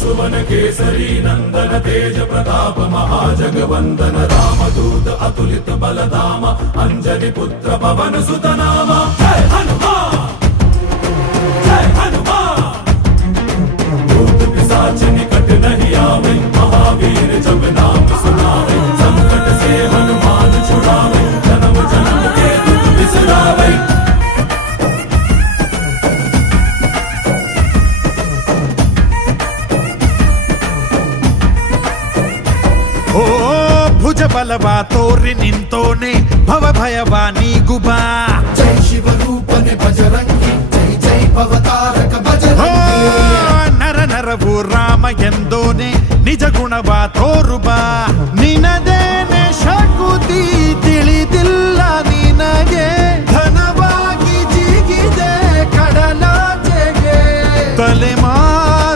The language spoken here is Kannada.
सुवन केसरी नंदन तेज प्रताप महाजगवंदन रामदूत अतुलित बलधाम अंजनी पुत्र पवन सुत नाम जय हनुमान जय हनुमान भूत पिशाच निकट नहीं आवे महावीर जब नाम सुनावे संकट से हनुमान छुड़ावे जन्म जन्म के दुख बिसरावे ಓ ಭುಜ ಬಲವಾ ತೋರಿ ನಿಂತೋನೆ ಭವ ಭಯವಾ ನೀಗುಬಾ ಜೈ ಶಿವರೂಪನೆ ಬಜರಂಗಿ ಜೈ ಜೈ ಭವತಾರಕ ಬಜರಂಗಿ ನರ ನರವು ರಾಮ ಎಂದೋನೆ ನಿಜ ಗುಣವಾ ತೋರುಬಾ ನಿನ